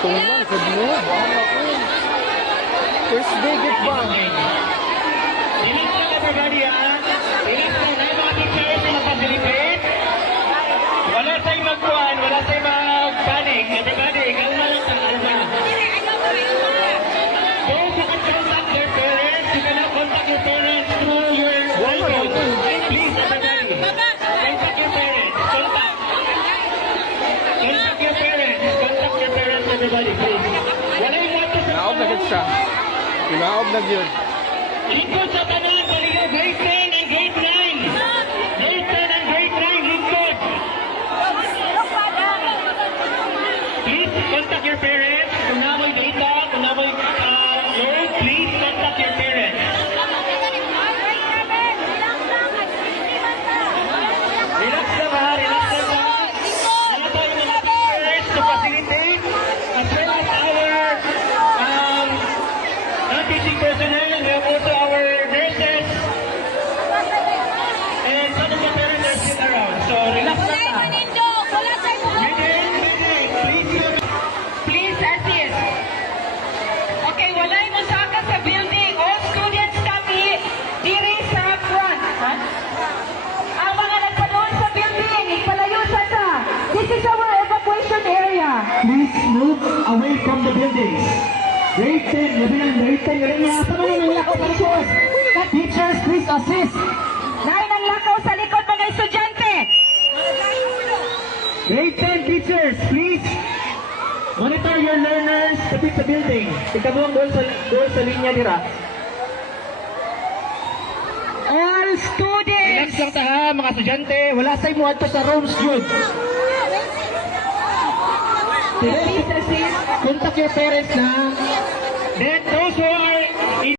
Tumbang, kadlo. Bahala ko. First day, get ba? Relax lang everybody ha. Relax lang na mga teachers na magpabilipin. Wala tayong magkuhan, wala tayong mag-panic. Everybody, kalma lang sa kalma. Those who can contact their parents, you cannot contact your parents through your phone. Please, everybody. Contact your parents. Contact. Contact your parents. Contact your parents, everybody, please. Wala yung wato sa Naob na gid siya. Naob na gyud. Lingkod sa tanan, baligaw, grade 10 and grade 9. Grade 10 and grade 9, lingkod. Please contact your parents. Kung namoy data, kung namoy load, please contact your parents. Relax lang ha, relax lang ha. Wala tayong mga teachers to facilitate as well as our non-teaching personnel. We have also our nurses and some of the parents are sitting around. So relax lang ha. Please assist. Okay, walay mo saka sa building. All students come diri sa front. Ha? Ang mga nagpanood sa building, ipalayo sa ta. This is our evacuation area. Please move away from the buildings. Grade 10, labi ng grade 10. Galing nga, sa mga nang lakaw sa likod. Teachers, please assist. Nay nang lakaw sa likod mga estudyante. Grade 10 teachers, please monitor your learners kapit sa building. Ikaw mo ang goal sa linya nila. All students. Relax lang ta ha, mga estudyante. Wala sa'yo mo ato sa rooms, yun. Please assist. Contact your parents na. Then those who